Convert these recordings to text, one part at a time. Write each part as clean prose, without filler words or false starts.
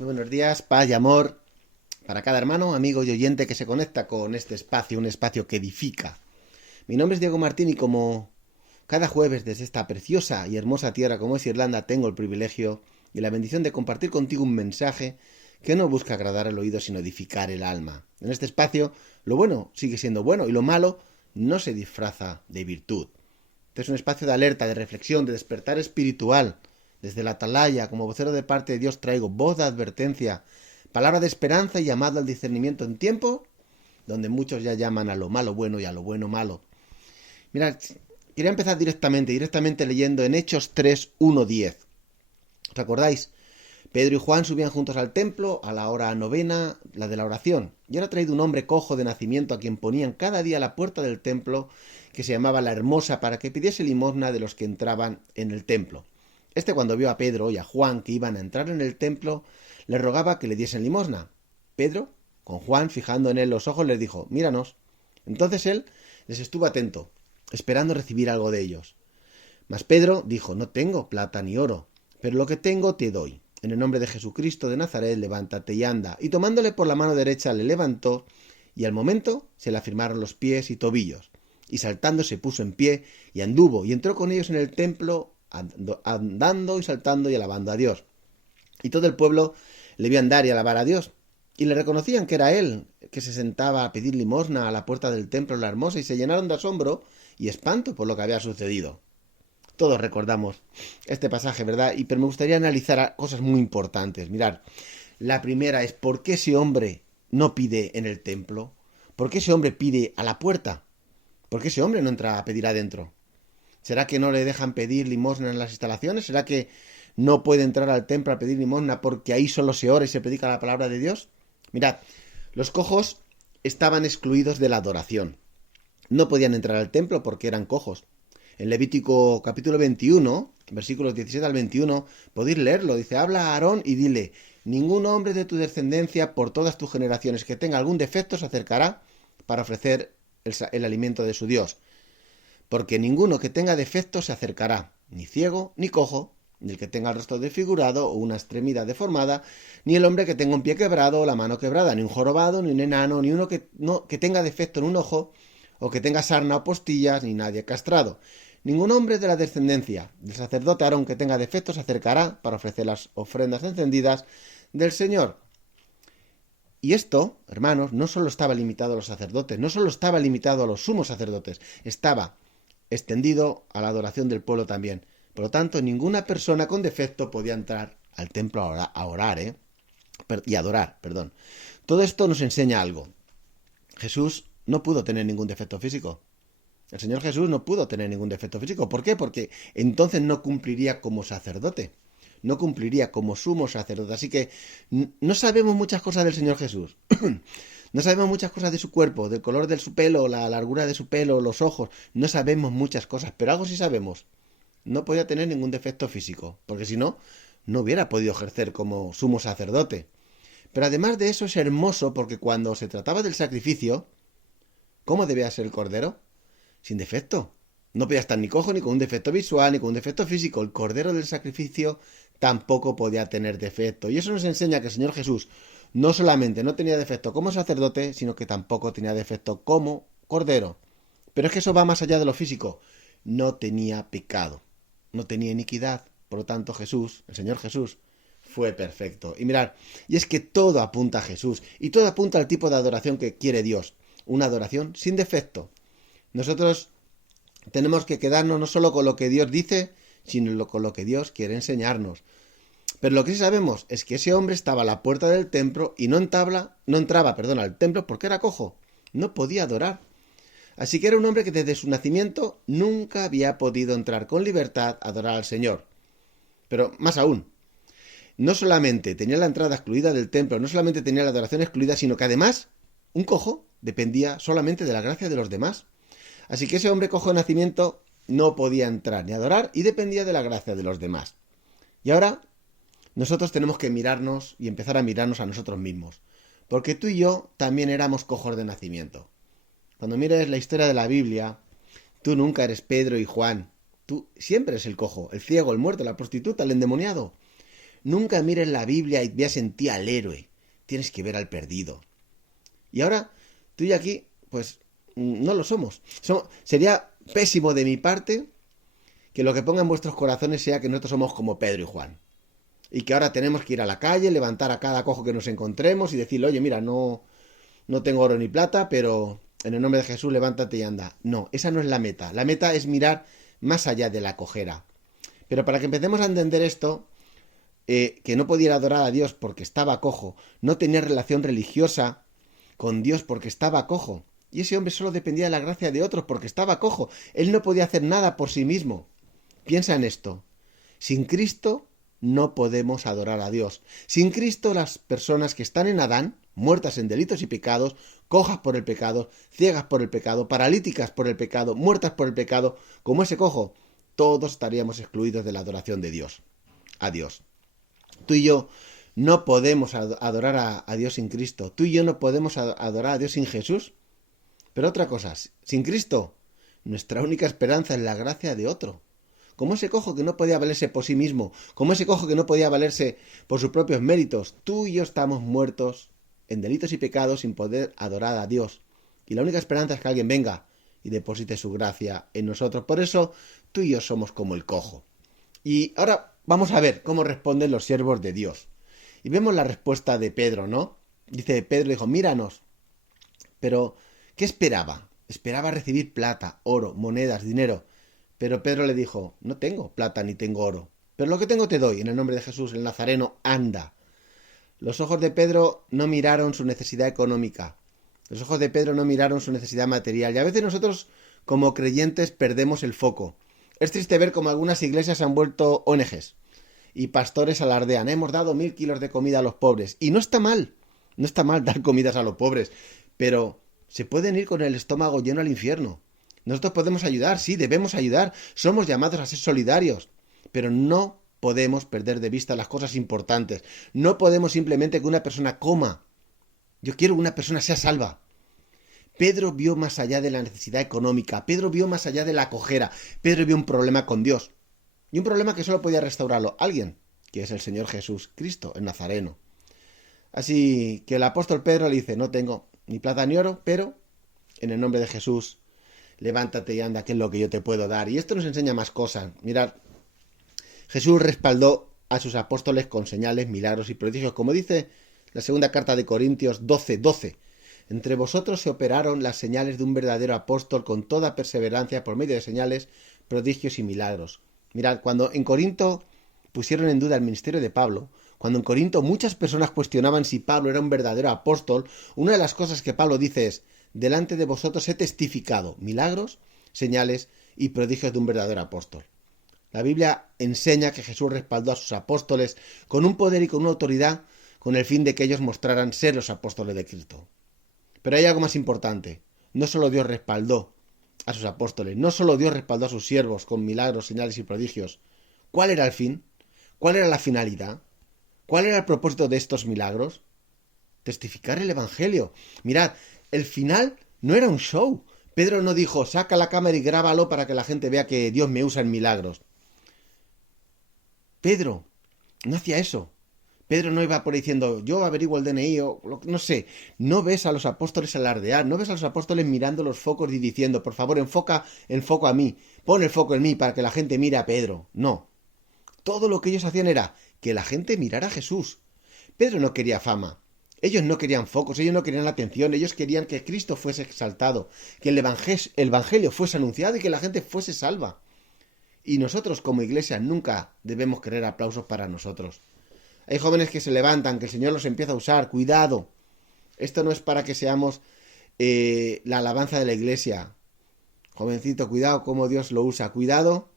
Muy buenos días, paz y amor para cada hermano, amigo y oyente que se conecta con este espacio, un espacio que edifica. Mi nombre es Diego Martín y como cada jueves desde esta preciosa y hermosa tierra como es Irlanda tengo el privilegio y la bendición de compartir contigo un mensaje que no busca agradar el oído sino edificar el alma. En este espacio lo bueno sigue siendo bueno y lo malo no se disfraza de virtud. Este es un espacio de alerta, de reflexión, de despertar espiritual. Desde la atalaya, como vocero de parte de Dios, traigo voz de advertencia, palabra de esperanza y llamado al discernimiento en tiempo donde muchos ya llaman a lo malo bueno y a lo bueno malo. Mirad, quería empezar directamente leyendo en Hechos 3, 1, 10. ¿Os acordáis? Pedro y Juan subían juntos al templo a la hora novena, la de la oración, y era traído un hombre cojo de nacimiento a quien ponían cada día a la puerta del templo, que se llamaba la Hermosa, para que pidiese limosna de los que entraban en el templo. Este, cuando vio a Pedro y a Juan que iban a entrar en el templo, le rogaba que le diesen limosna. Pedro, con Juan fijando en él los ojos, les dijo: míranos. Entonces él les estuvo atento, esperando recibir algo de ellos. Mas Pedro dijo: no tengo plata ni oro, pero lo que tengo te doy. En el nombre de Jesucristo de Nazaret, levántate y anda. Y tomándole por la mano derecha le levantó, y al momento se le afirmaron los pies y tobillos. Y saltando se puso en pie, y anduvo, y entró con ellos en el templo, andando y saltando y alabando a Dios. Y todo el pueblo le vio andar y alabar a Dios. Y le reconocían que era él, que se sentaba a pedir limosna a la puerta del templo la Hermosa, y se llenaron de asombro y espanto por lo que había sucedido. Todos recordamos este pasaje, ¿verdad? Pero me gustaría analizar cosas muy importantes. Mirad, la primera es: ¿por qué ese hombre no pide en el templo? ¿Por qué ese hombre pide a la puerta? ¿Por qué ese hombre no entra a pedir adentro? ¿Será que no le dejan pedir limosna en las instalaciones? ¿Será que no puede entrar al templo a pedir limosna porque ahí solo se ora y se predica la palabra de Dios? Mirad, los cojos estaban excluidos de la adoración. No podían entrar al templo porque eran cojos. En Levítico capítulo 21, versículos 17 al 21, podéis leerlo. Dice: habla a Aarón y dile: ningún hombre de tu descendencia por todas tus generaciones que tenga algún defecto se acercará para ofrecer el alimento de su Dios. Porque ninguno que tenga defecto se acercará, ni ciego, ni cojo, ni el que tenga el rostro desfigurado o una extremidad deformada, ni el hombre que tenga un pie quebrado o la mano quebrada, ni un jorobado, ni un enano, ni uno que tenga defecto en un ojo, o que tenga sarna o postillas, ni nadie castrado. Ningún hombre de la descendencia del sacerdote Aarón que tenga defectos se acercará para ofrecer las ofrendas encendidas del Señor. Y esto, hermanos, no solo estaba limitado a los sacerdotes, no solo estaba limitado a los sumos sacerdotes, estaba extendido a la adoración del pueblo también. Por lo tanto, ninguna persona con defecto podía entrar al templo a orar, y adorar, perdón. Todo esto nos enseña algo. Jesús no pudo tener ningún defecto físico. El Señor Jesús no pudo tener ningún defecto físico. ¿Por qué? Porque entonces no cumpliría como sacerdote. No cumpliría como sumo sacerdote. Así que no sabemos muchas cosas del Señor Jesús. No sabemos muchas cosas de su cuerpo, del color de su pelo, la largura de su pelo, los ojos. No sabemos muchas cosas, pero algo sí sabemos. No podía tener ningún defecto físico, porque si no, no hubiera podido ejercer como sumo sacerdote. Pero además de eso es hermoso porque cuando se trataba del sacrificio, ¿cómo debía ser el cordero? Sin defecto. No podía estar ni cojo, ni con un defecto visual, ni con un defecto físico. El cordero del sacrificio tampoco podía tener defecto. Y eso nos enseña que el Señor Jesús no solamente no tenía defecto como sacerdote, sino que tampoco tenía defecto como cordero. Pero es que eso va más allá de lo físico. No tenía pecado, no tenía iniquidad. Por lo tanto, Jesús, el Señor Jesús, fue perfecto. Y mirad, y es que todo apunta a Jesús, y todo apunta al tipo de adoración que quiere Dios. Una adoración sin defecto. Nosotros tenemos que quedarnos no solo con lo que Dios dice, sino con lo que Dios quiere enseñarnos. Pero lo que sí sabemos es que ese hombre estaba a la puerta del templo y no entraba, al templo porque era cojo. No podía adorar. Así que era un hombre que desde su nacimiento nunca había podido entrar con libertad a adorar al Señor. Pero más aún, no solamente tenía la entrada excluida del templo, no solamente tenía la adoración excluida, sino que además un cojo dependía solamente de la gracia de los demás. Así que ese hombre cojo de nacimiento no podía entrar ni adorar y dependía de la gracia de los demás. Y ahora nosotros tenemos que mirarnos y empezar a mirarnos a nosotros mismos. Porque tú y yo también éramos cojos de nacimiento. Cuando mires la historia de la Biblia, tú nunca eres Pedro y Juan. Tú siempre eres el cojo, el ciego, el muerto, la prostituta, el endemoniado. Nunca mires la Biblia y veas en ti al héroe. Tienes que ver al perdido. Y ahora, tú y aquí, pues, no lo somos. Sería pésimo de mi parte que lo que ponga en vuestros corazones sea que nosotros somos como Pedro y Juan. Y que ahora tenemos que ir a la calle, levantar a cada cojo que nos encontremos y decirle, oye, mira, no tengo oro ni plata, pero en el nombre de Jesús levántate y anda. No, esa no es la meta. La meta es mirar más allá de la cojera. Pero para que empecemos a entender esto, que no podía adorar a Dios porque estaba cojo, no tenía relación religiosa con Dios porque estaba cojo. Y ese hombre solo dependía de la gracia de otros porque estaba cojo. Él no podía hacer nada por sí mismo. Piensa en esto. Sin Cristo no podemos adorar a Dios. Sin Cristo las personas que están en Adán, muertas en delitos y pecados, cojas por el pecado, ciegas por el pecado, paralíticas por el pecado, muertas por el pecado, como ese cojo, todos estaríamos excluidos de la adoración de Dios. A Dios. Tú y yo no podemos adorar a Dios sin Cristo. Tú y yo no podemos adorar a Dios sin Jesús. Pero otra cosa, sin Cristo, nuestra única esperanza es la gracia de otro. Como ese cojo que no podía valerse por sí mismo, como ese cojo que no podía valerse por sus propios méritos, tú y yo estamos muertos en delitos y pecados sin poder adorar a Dios. Y la única esperanza es que alguien venga y deposite su gracia en nosotros. Por eso tú y yo somos como el cojo. Y ahora vamos a ver cómo responden los siervos de Dios. Y vemos la respuesta de Pedro, ¿no? Dice, Pedro dijo, míranos. Pero, ¿qué esperaba? Esperaba recibir plata, oro, monedas, dinero. Pero Pedro le dijo, no tengo plata ni tengo oro, pero lo que tengo te doy, en el nombre de Jesús, el Nazareno, anda. Los ojos de Pedro no miraron su necesidad económica, los ojos de Pedro no miraron su necesidad material, y a veces nosotros, como creyentes, perdemos el foco. Es triste ver cómo algunas iglesias se han vuelto ONGs, y pastores alardean, hemos dado 1000 kilos de comida a los pobres, y no está mal dar comidas a los pobres, pero se pueden ir con el estómago lleno al infierno. Nosotros podemos ayudar, sí, debemos ayudar, somos llamados a ser solidarios, pero no podemos perder de vista las cosas importantes. No podemos simplemente que una persona coma. Yo quiero que una persona sea salva. Pedro vio más allá de la necesidad económica, Pedro vio más allá de la cojera, Pedro vio un problema con Dios. Y un problema que solo podía restaurarlo alguien, que es el Señor Jesús Cristo, el Nazareno. Así que el apóstol Pedro le dice, no tengo ni plata ni oro, pero en el nombre de Jesús, levántate y anda, que es lo que yo te puedo dar. Y esto nos enseña más cosas. Mirad, Jesús respaldó a sus apóstoles con señales, milagros y prodigios, como dice la segunda carta de Corintios 12:12. Entre vosotros se operaron las señales de un verdadero apóstol con toda perseverancia por medio de señales, prodigios y milagros. Mirad, cuando en Corinto pusieron en duda el ministerio de Pablo, cuando en Corinto muchas personas cuestionaban si Pablo era un verdadero apóstol, una de las cosas que Pablo dice es, delante de vosotros he testificado milagros, señales y prodigios de un verdadero apóstol. La Biblia enseña que Jesús respaldó a sus apóstoles con un poder y con una autoridad con el fin de que ellos mostraran ser los apóstoles de Cristo. Pero hay algo más importante. No solo Dios respaldó a sus apóstoles, no solo Dios respaldó a sus siervos con milagros, señales y prodigios. ¿Cuál era el fin? ¿Cuál era la finalidad? ¿Cuál era el propósito de estos milagros? Testificar el Evangelio. Mirad, el final no era un show. Pedro no dijo, saca la cámara y grábalo para que la gente vea que Dios me usa en milagros. Pedro no hacía eso. Pedro no iba por ahí diciendo, yo averiguo el DNI o no sé. No ves a los apóstoles alardear, no ves a los apóstoles mirando los focos y diciendo, por favor, enfoca el foco a mí, pon el foco en mí para que la gente mire a Pedro. No. Todo lo que ellos hacían era que la gente mirara a Jesús. Pedro no quería fama. Ellos no querían focos, ellos no querían la atención, ellos querían que Cristo fuese exaltado, que el Evangelio fuese anunciado y que la gente fuese salva. Y nosotros como iglesia nunca debemos querer aplausos para nosotros. Hay jóvenes que se levantan, que el Señor los empieza a usar, cuidado. Esto no es para que seamos la alabanza de la iglesia. Jovencito, cuidado cómo Dios lo usa, cuidado.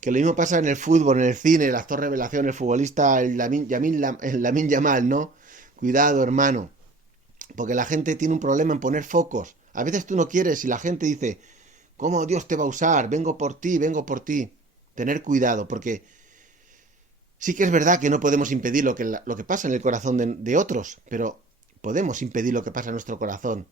Que lo mismo pasa en el fútbol, en el cine, el actor revelación, el futbolista, el Lamine Yamal, ¿no? Cuidado, hermano, porque la gente tiene un problema en poner focos. A veces tú no quieres y la gente dice, ¿cómo Dios te va a usar? Vengo por ti, vengo por ti. Tener cuidado, porque sí que es verdad que no podemos impedir lo que pasa en el corazón de otros, pero podemos impedir lo que pasa en nuestro corazón.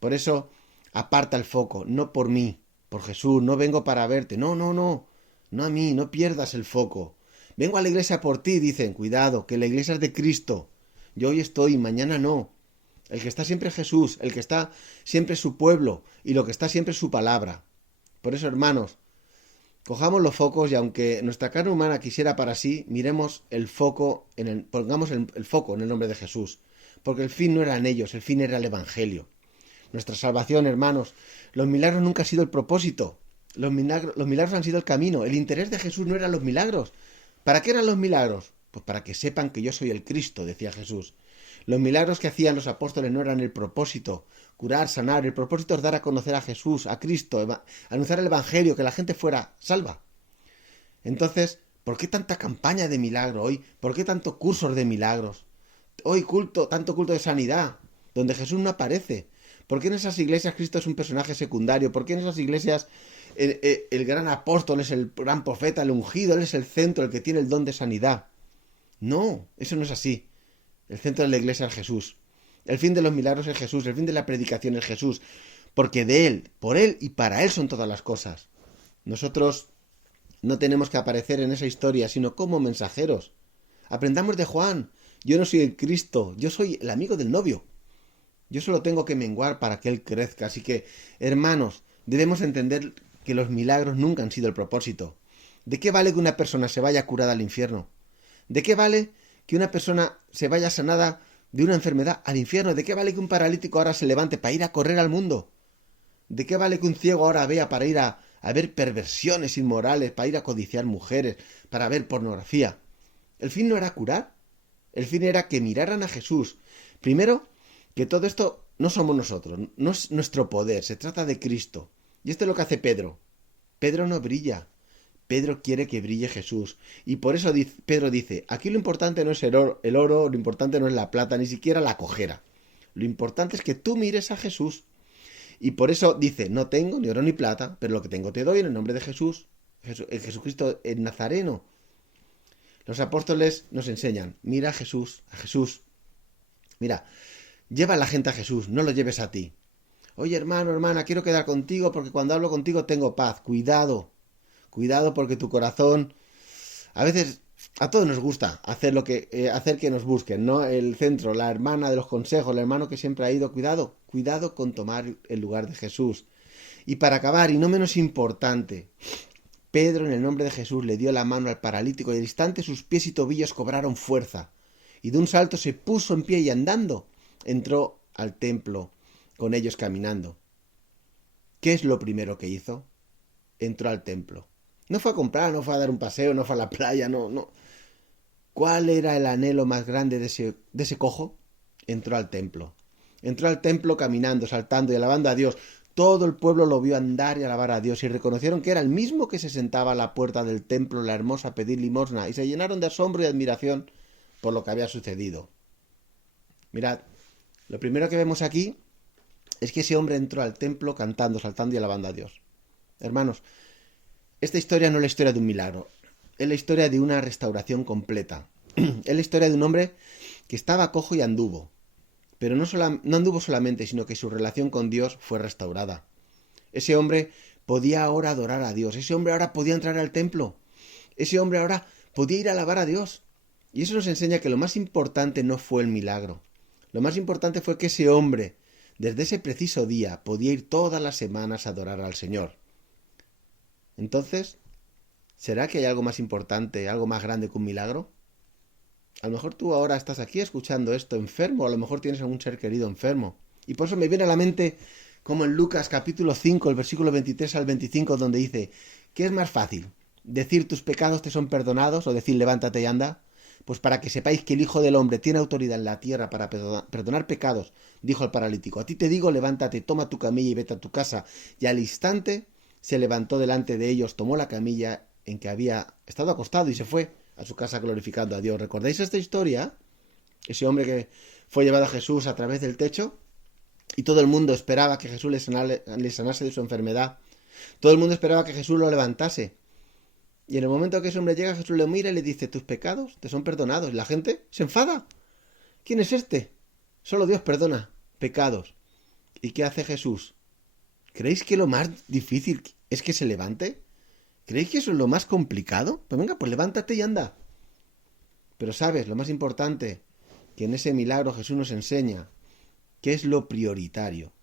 Por eso, aparta el foco, no por mí, por Jesús, no vengo para verte. No a mí, no pierdas el foco. Vengo a la iglesia por ti, dicen. Cuidado, que la iglesia es de Cristo. Yo hoy estoy, mañana no. El que está siempre es Jesús, el que está siempre es su pueblo, y lo que está siempre es su palabra. Por eso, hermanos, cojamos los focos y aunque nuestra carne humana quisiera para sí, miremos el foco, pongamos el foco en el nombre de Jesús. Porque el fin no era en ellos, el fin era el Evangelio. Nuestra salvación, hermanos, los milagros nunca han sido el propósito. Los milagros han sido el camino. El interés de Jesús no eran los milagros. ¿Para qué eran los milagros? Pues para que sepan que yo soy el Cristo, decía Jesús. Los milagros que hacían los apóstoles no eran el propósito, curar, sanar. El propósito es dar a conocer a Jesús, a Cristo, anunciar el Evangelio, que la gente fuera salva. Entonces, ¿por qué tanta campaña de milagro hoy? ¿Por qué tantos cursos de milagros? Hoy tanto culto de sanidad, donde Jesús no aparece. ¿Por qué en esas iglesias Cristo es un personaje secundario? ¿Por qué en esas iglesias el gran apóstol es el gran profeta, el ungido, él es el centro, el que tiene el don de sanidad? No, eso no es así. El centro de la iglesia es Jesús. El fin de los milagros es Jesús. El fin de la predicación es Jesús. Porque de Él, por Él y para Él son todas las cosas. Nosotros no tenemos que aparecer en esa historia, sino como mensajeros. Aprendamos de Juan. Yo no soy el Cristo, yo soy el amigo del novio. Yo solo tengo que menguar para que Él crezca. Así que, hermanos, debemos entender que los milagros nunca han sido el propósito. ¿De qué vale que una persona se vaya curada al infierno? ¿De qué vale que una persona se vaya sanada de una enfermedad al infierno? ¿De qué vale que un paralítico ahora se levante para ir a correr al mundo? ¿De qué vale que un ciego ahora vea para ir a ver perversiones inmorales, para ir a codiciar mujeres, para ver pornografía? El fin no era curar. El fin era que miraran a Jesús. Primero, que todo esto no somos nosotros, no es nuestro poder, se trata de Cristo. Y esto es lo que hace Pedro. Pedro no brilla. Pedro quiere que brille Jesús. Y por eso Pedro dice, aquí lo importante no es el oro, lo importante no es la plata, ni siquiera la cojera. Lo importante es que tú mires a Jesús. Y por eso dice, no tengo ni oro ni plata, pero lo que tengo te doy en el nombre de Jesús. Jesucristo el Nazareno. Los apóstoles nos enseñan, mira a Jesús, a Jesús. Mira, lleva a la gente a Jesús, no lo lleves a ti. Oye, hermano, hermana, quiero quedar contigo porque cuando hablo contigo tengo paz. Cuidado. Cuidado porque tu corazón, a veces a todos nos gusta hacer hacer que nos busquen, ¿no? El centro, la hermana de los consejos, el hermano que siempre ha ido, cuidado con tomar el lugar de Jesús. Y para acabar, y no menos importante, Pedro en el nombre de Jesús le dio la mano al paralítico y al instante sus pies y tobillos cobraron fuerza. Y de un salto se puso en pie y andando entró al templo con ellos caminando. ¿Qué es lo primero que hizo? Entró al templo. No fue a comprar, no fue a dar un paseo, no fue a la playa, no. ¿Cuál era el anhelo más grande de ese cojo? Entró al templo. Entró al templo caminando, saltando y alabando a Dios. Todo el pueblo lo vio andar y alabar a Dios y reconocieron que era el mismo que se sentaba a la puerta del templo, la hermosa, a pedir limosna, y se llenaron de asombro y admiración por lo que había sucedido. Mirad, lo primero que vemos aquí es que ese hombre entró al templo cantando, saltando y alabando a Dios. Hermanos, esta historia no es la historia de un milagro, es la historia de una restauración completa. Es la historia de un hombre que estaba cojo y anduvo, pero no anduvo solamente, sino que su relación con Dios fue restaurada. Ese hombre podía ahora adorar a Dios, ese hombre ahora podía entrar al templo, ese hombre ahora podía ir a alabar a Dios. Y eso nos enseña que lo más importante no fue el milagro, lo más importante fue que ese hombre, desde ese preciso día, podía ir todas las semanas a adorar al Señor. Entonces, ¿será que hay algo más importante, algo más grande que un milagro? A lo mejor tú ahora estás aquí escuchando esto enfermo, a lo mejor tienes algún ser querido enfermo. Y por eso me viene a la mente como en Lucas capítulo 5, el versículo 23 al 25, donde dice, ¿qué es más fácil? ¿Decir tus pecados te son perdonados o decir levántate y anda? Pues para que sepáis que el Hijo del Hombre tiene autoridad en la tierra para perdonar pecados, dijo el paralítico. A ti te digo, levántate, toma tu camilla y vete a tu casa. Y al instante se levantó delante de ellos, tomó la camilla en que había estado acostado y se fue a su casa glorificando a Dios. ¿Recordáis esta historia? Ese hombre que fue llevado a Jesús a través del techo y todo el mundo esperaba que Jesús le sanase de su enfermedad. Todo el mundo esperaba que Jesús lo levantase. Y en el momento que ese hombre llega, Jesús le mira y le dice, tus pecados te son perdonados. Y la gente se enfada. ¿Quién es este? Solo Dios perdona pecados. ¿Y qué hace Jesús? ¿Creéis que lo más difícil es que se levante? ¿Creéis que eso es lo más complicado? Pues venga, pues levántate y anda. Pero sabes, lo más importante, que en ese milagro Jesús nos enseña qué es lo prioritario.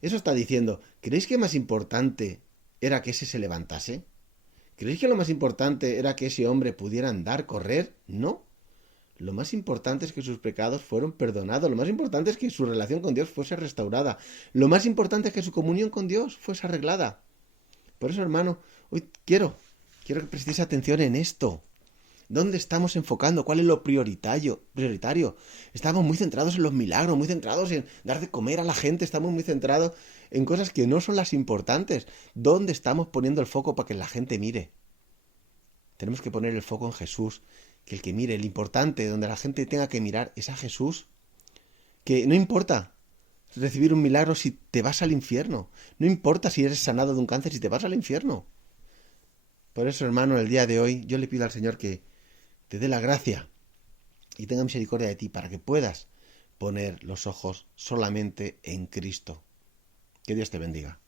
Eso está diciendo, ¿creéis que más importante era que ese se levantase? ¿Creéis que lo más importante era que ese hombre pudiera andar, correr? No. Lo más importante es que sus pecados fueron perdonados. Lo más importante es que su relación con Dios fuese restaurada. Lo más importante es que su comunión con Dios fuese arreglada. Por eso, hermano, hoy quiero que prestéis atención en esto. ¿Dónde estamos enfocando? ¿Cuál es lo prioritario? Estamos muy centrados en los milagros, muy centrados en dar de comer a la gente, estamos muy centrados en cosas que no son las importantes. ¿Dónde estamos poniendo el foco para que la gente mire? Tenemos que poner el foco en Jesús, que el que mire, el importante, donde la gente tenga que mirar es a Jesús. Que no importa recibir un milagro si te vas al infierno. No importa si eres sanado de un cáncer si te vas al infierno. Por eso, hermano, el día de hoy yo le pido al Señor que te dé la gracia y tenga misericordia de ti para que puedas poner los ojos solamente en Cristo. Que Dios te bendiga.